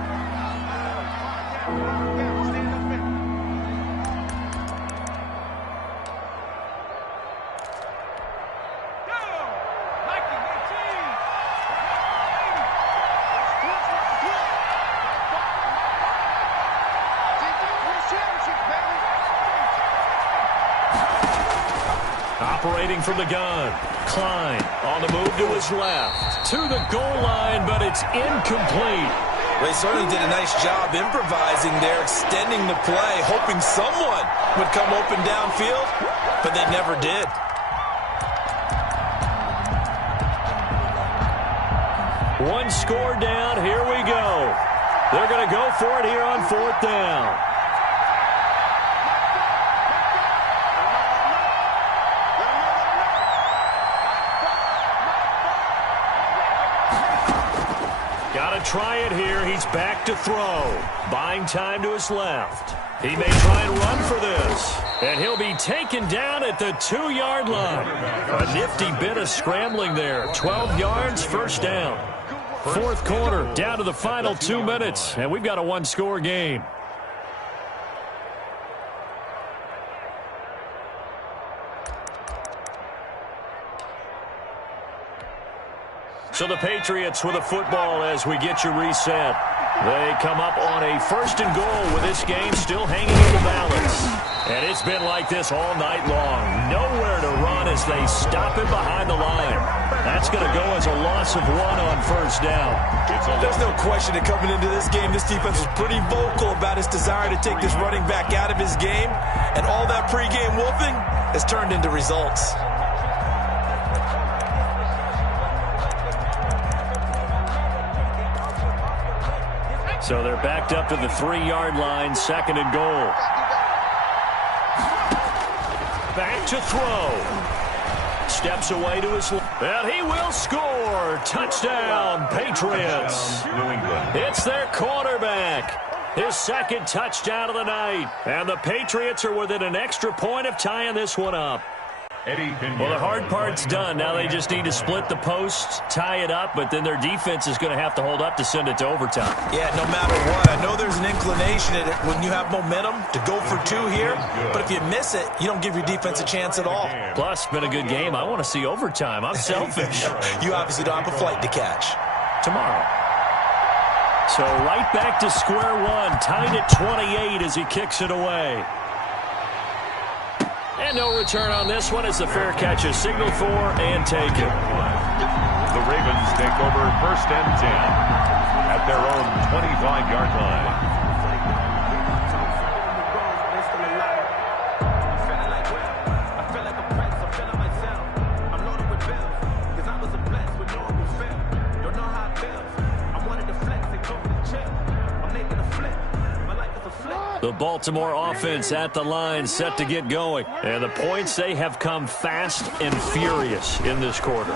Operating from the gun, Klein on the move to his left, to the goal line, but it's incomplete. They certainly did a nice job improvising there, extending the play, hoping someone would come open downfield, but they never did. One score down. Here we go. They're going to go for it here on 4th down. Got to try it here. He's back to throw. Buying time to his left. He may try and run for this. And he'll be taken down at the 2-yard line. A nifty bit of scrambling there. 12 yards, first down. 4th quarter, down to the final 2 minutes. And we've got a one-score game. So the Patriots with a football as we get you reset. They come up on a 1st and goal with this game still hanging in the balance. And it's been like this all night long. Nowhere to run as they stop him behind the line. That's going to go as a loss of 1 on 1st down. There's no question that coming into this game, this defense was pretty vocal about its desire to take this running back out of his game. And all that pregame wolfing has turned into results. So they're backed up to the 3-yard line, 2nd and goal. Back to throw. Steps away to his left. And he will score. Touchdown, Patriots. New England. It's their quarterback. His 2nd touchdown of the night. And the Patriots are within an extra point of tying this one up. Well, the hard part's done. Now they just need to split the posts, tie it up, but then their defense is going to have to hold up to send it to overtime. Yeah, no matter what. I know there's an inclination in it when you have momentum to go for 2 here, but if you miss it, you don't give your defense a chance at all. Plus, been a good game. I want to see overtime. I'm selfish. You obviously don't have a flight to catch. Tomorrow. So right back to square one, tied at 28 as he kicks it away. And no return on this one as the fair catch is signaled for and taken. The Ravens take over 1st and 10 at their own 25-yard line. The Baltimore offense at the line, set to get going. And the points, they have come fast and furious in this quarter.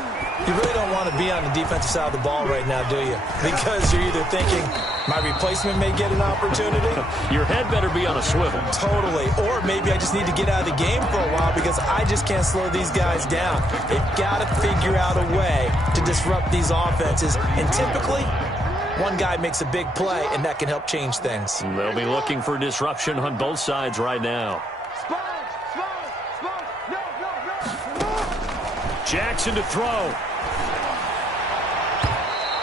You really don't want to be on the defensive side of the ball right now, do you? Because you're either thinking, my replacement may get an opportunity. Your head better be on a swivel. Totally. Or maybe I just need to get out of the game for a while because I just can't slow these guys down. They've got to figure out a way to disrupt these offenses. And typically, one guy makes a big play, and that can help change things. They'll be looking for disruption on both sides right now. Jackson to throw.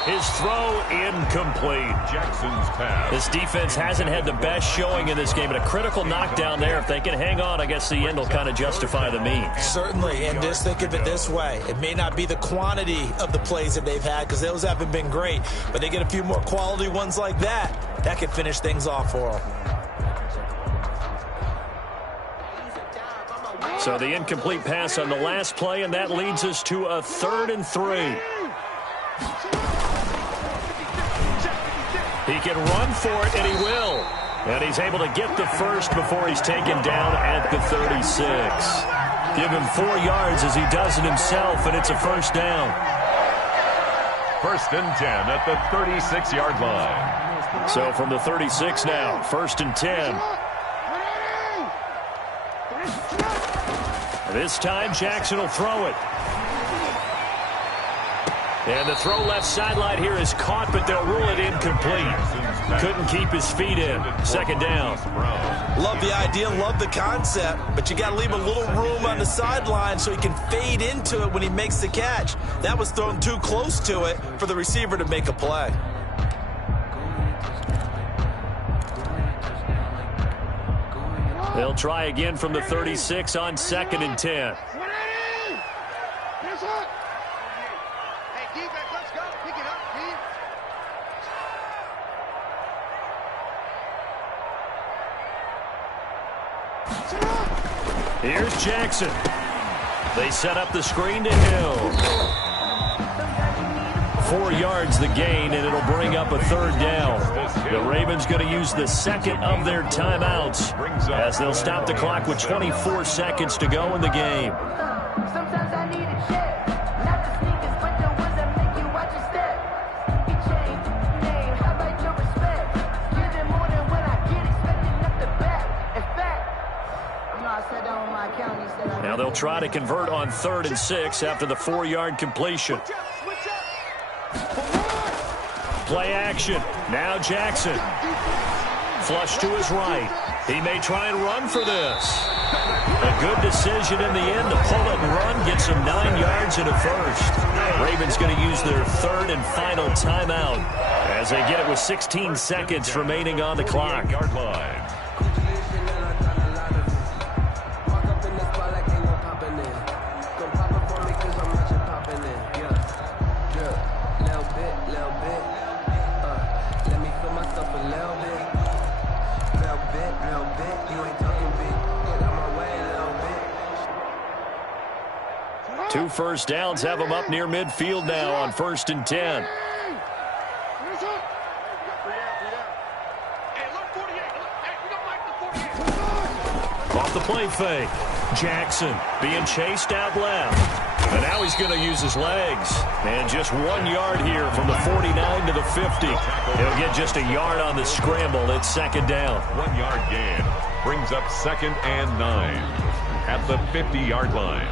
His throw incomplete. Jackson's pass. This defense hasn't had the best showing in this game, but a critical knockdown there. If they can hang on, I guess the end will kind of justify the means. Certainly, and just think of it this way. It may not be the quantity of the plays that they've had because those haven't been great, but they get a few more quality ones like that. That could finish things off for them. So the incomplete pass on the last play, and that leads us to a 3rd and 3. He can run for it, and he will. And he's able to get the first before he's taken down at the 36. Give him 4 yards as he does it himself, and it's a 1st down. 1st and 10 at the 36-yard line. So from the 36 now, 1st and 10. This time, Jackson will throw it. And the throw left sideline here is caught, but they'll rule it incomplete. Couldn't keep his feet in. 2nd down. Love the idea, love the concept, but you got to leave a little room on the sideline so he can fade into it when he makes the catch. That was thrown too close to it for the receiver to make a play. They'll try again from the 36 on 2nd and 10. Here's Jackson. They set up the screen to Hill. 4 yards the gain, and it'll bring up a 3rd down. The Ravens going to use the second of their timeouts as they'll stop the clock with 24 seconds to go in the game. Sometimes I need a check. Not the sneakers, but the ones that make you watch your step. You change name, how about your respect? Give it more than what I get, expecting up the back. In fact, I sat down with my accountant, he said now they'll try to convert on 3rd and 6 after the 4-yard completion. Play action. Now Jackson. Flush to his right. He may try and run for this. A good decision in the end to pull it and run. Gets him 9 yards and a first. Ravens going to use their 3rd and final timeout as they get it with 16 seconds remaining on the clock. Yard line. Two first downs have them up near midfield now on 1st and 10. Off the play fake. Jackson being chased out left. And now he's going to use his legs. And just 1 yard here from the 49 to the 50. He'll get just a yard on the scramble. It's 2nd down. 1 yard gain brings up 2nd and 9 at the 50-yard line.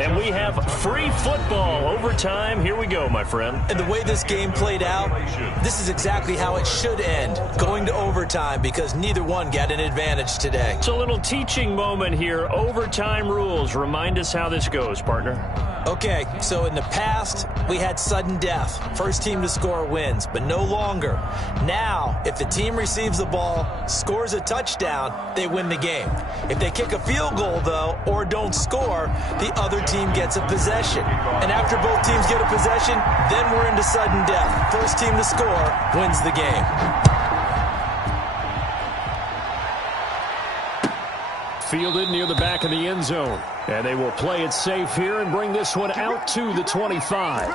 And we have free football overtime. Here we go, my friend. And the way this game played out, this is exactly how it should end, going to overtime, because neither one got an advantage today. It's a little teaching moment here. Overtime rules. Remind us how this goes, partner. Okay, so in the past, we had sudden death. First team to score wins, but no longer. Now, if the team receives the ball, scores a touchdown, they win the game. If they kick a field goal, though, or don't score, the other team gets a possession. And after both teams get a possession, then we're into sudden death. First team to score wins the game. Fielded near the back of the end zone. And they will play it safe here and bring this one out to the 25.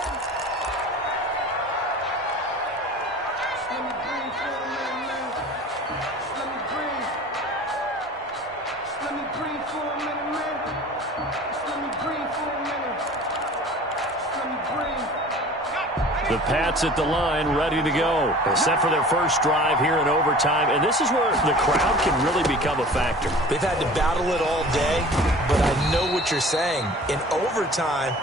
The Pats at the line, ready to go. They're set for their first drive here in overtime, and this is where the crowd can really become a factor. They've had to battle it all day, but I know what you're saying. In overtime,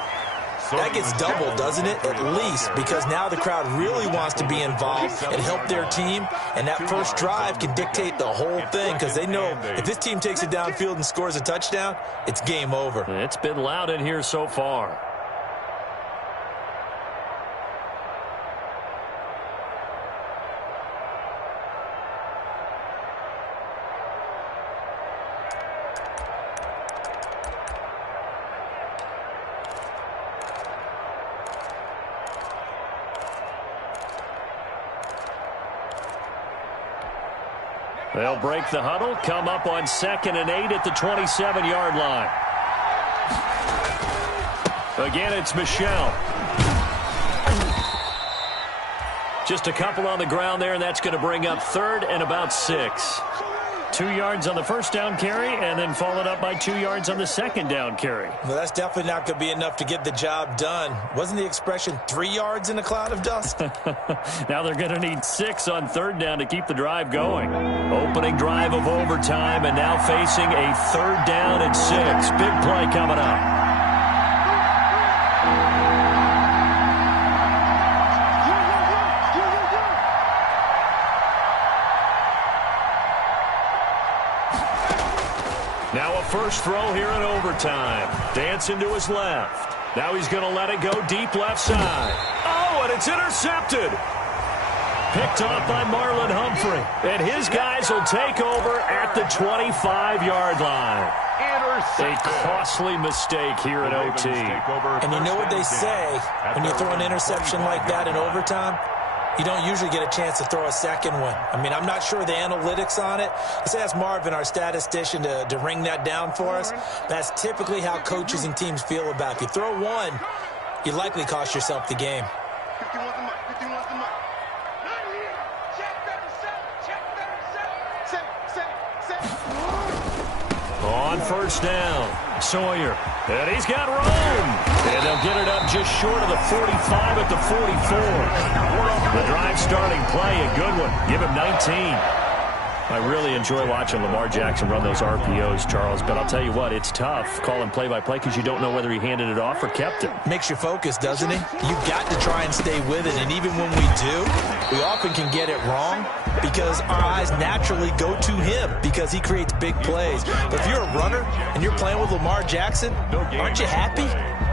that gets doubled, doesn't it? At least, because now the crowd really wants to be involved and help their team, and that first drive can dictate the whole thing, because they know if this team takes it downfield and scores a touchdown, it's game over. It's been loud in here so far. They'll break the huddle, come up on 2nd and 8 at the 27-yard line. Again, it's Michel. Just a couple on the ground there, and that's going to bring up 3rd and about 6. 2 yards on the first down carry, and then followed up by 2 yards on the second down carry. Well, that's definitely not going to be enough to get the job done. Wasn't the expression 3 yards in a cloud of dust? Now they're going to need 6 on 3rd down to keep the drive going. Opening drive of overtime, and now facing a 3rd down and 6. Big play coming up. Now a first throw here in overtime. Dancing to his left. Now he's going to let it go deep left side. Oh, and it's intercepted. Picked off by Marlon Humphrey. And his guys will take over at the 25-yard line. A costly mistake here in OT. And you know what they say when you throw an interception like that in overtime? You don't usually get a chance to throw a second one. I mean, I'm not sure the analytics on it. Let's ask Marvin, our statistician, to ring that down for us. That's typically how coaches and teams feel about it. If you throw one, you likely cost yourself the game. 51's the mic. 51's the mic. Check 37. Check 37. On first down, Sawyer. And he's got room. And they'll get it up just short of the 45 at the 44. The drive starting play, a good one. Give him 19. I really enjoy watching Lamar Jackson run those RPOs, Charles, but I'll tell you what, it's tough calling play-by-play because you don't know whether he handed it off or kept it. Makes you focus, doesn't it? You've got to try and stay with it, and even when we do, we often can get it wrong because our eyes naturally go to him because he creates big plays. But if you're a runner and you're playing with Lamar Jackson, aren't you happy?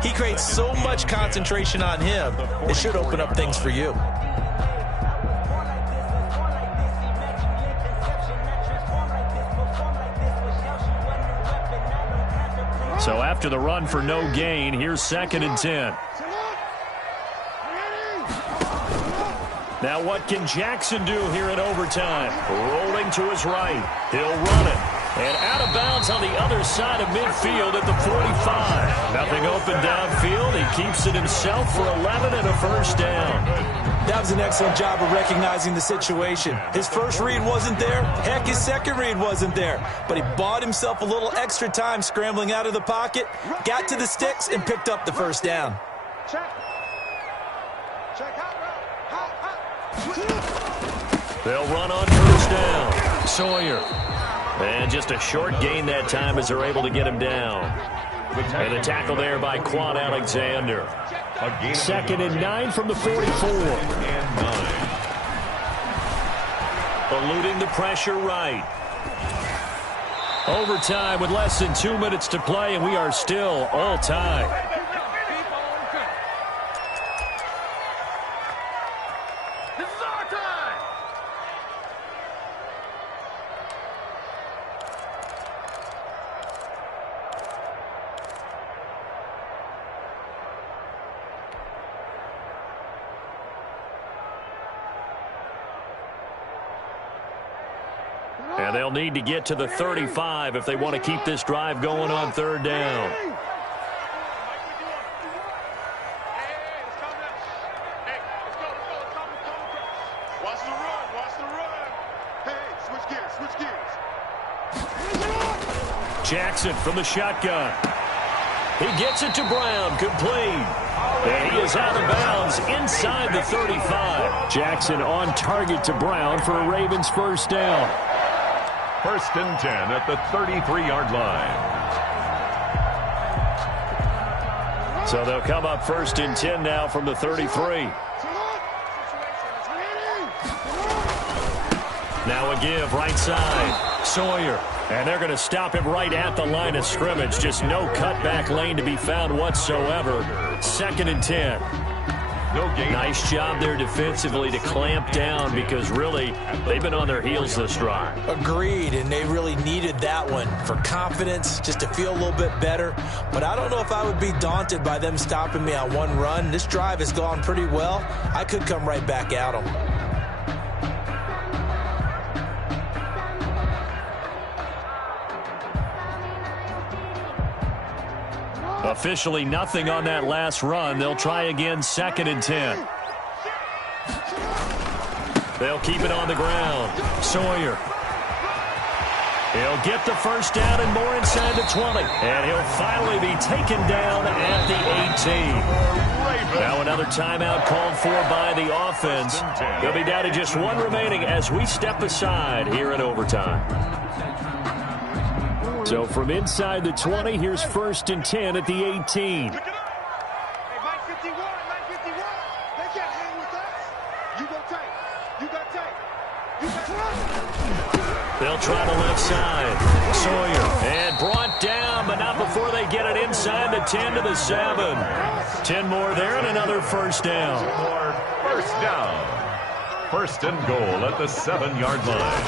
He creates so much concentration on him, it should open up things for you. So after the run for no gain, here's 2nd and 10. Now what can Jackson do here in overtime? Rolling to his right. He'll run it. And out of bounds on the other side of midfield at the 45. Nothing open downfield. He keeps it himself for 11 and a first down. That was an excellent job of recognizing the situation. His first read wasn't there. Heck, his second read wasn't there. But he bought himself a little extra time scrambling out of the pocket, got to the sticks, and picked up the first down. Check. Check. They'll run on first down. Sawyer. And just a short gain that time as they're able to get him down. And a tackle there by Quan Alexander. 2nd and 9 from the 44. Eluding the pressure right. Overtime with less than 2 minutes to play, and we are still all tied. And they'll need to get to the 35 if they want to keep this drive going on 3rd down. Watch the run. Watch the run. Hey, switch gears. Jackson from the shotgun. He gets it to Brown, complete. And he is out of bounds inside the 35. Jackson on target to Brown for a Ravens first down. 1st and 10 at the 33-yard line. So they'll come up 1st and 10 now from the 33. Now a give right side. Sawyer. And they're going to stop him right at the line of scrimmage. Just no cutback lane to be found whatsoever. 2nd and 10. No gain. Nice job there defensively to clamp down because really they've been on their heels this drive. Agreed, and they really needed that one for confidence, just to feel a little bit better. But I don't know if I would be daunted by them stopping me on one run. This drive has gone pretty well. I could come right back at them. Officially nothing on that last run. They'll try again 2nd and 10. They'll keep it on the ground. Sawyer. He'll get the first down and more inside the 20. And he'll finally be taken down at the 18. Now another timeout called for by the offense. They'll be down to just one remaining as we step aside here in overtime. So from inside the 20, here's 1st and 10 at the 18. Hey, Mike 51. They can't hang with us. You go tight. You got tight. You got tight. They'll try the left side. Sawyer. And brought down, but not before they get it inside the 10 to the 7. 10 more there and another first down. First down. 1st and goal at the 7-yard line.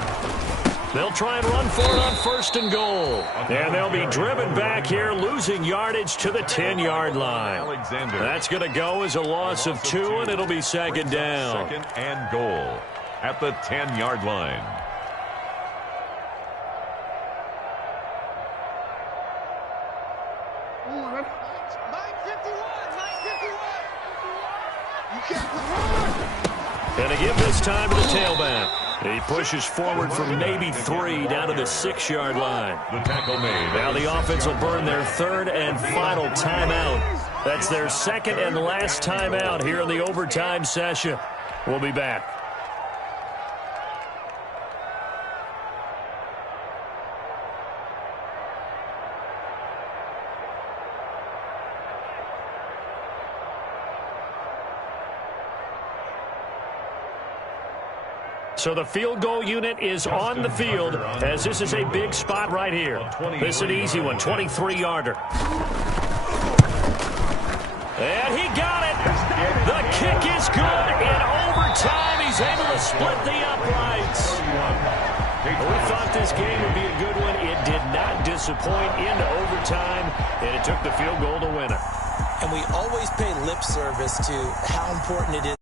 They'll try and run for it on 1st and goal. And they'll be driven back here, losing yardage to the 10-yard line. That's going to go as a loss of 2, and it'll be 2nd down. 2nd and goal at the 10-yard line. And a give this time to the tailback. He pushes forward for maybe 3 down to the 6-yard line. The tackle made. Now the offense will burn their 3rd and final timeout. That's their 2nd and last timeout here in the overtime session. We'll be back. So the field goal unit is on the field, as this is a big spot right here. This is an easy one, 23-yarder. And he got it. The kick is good. In overtime, he's able to split the uprights. We thought this game would be a good one. It did not disappoint into overtime, and it took the field goal to win it. And we always pay lip service to how important it is.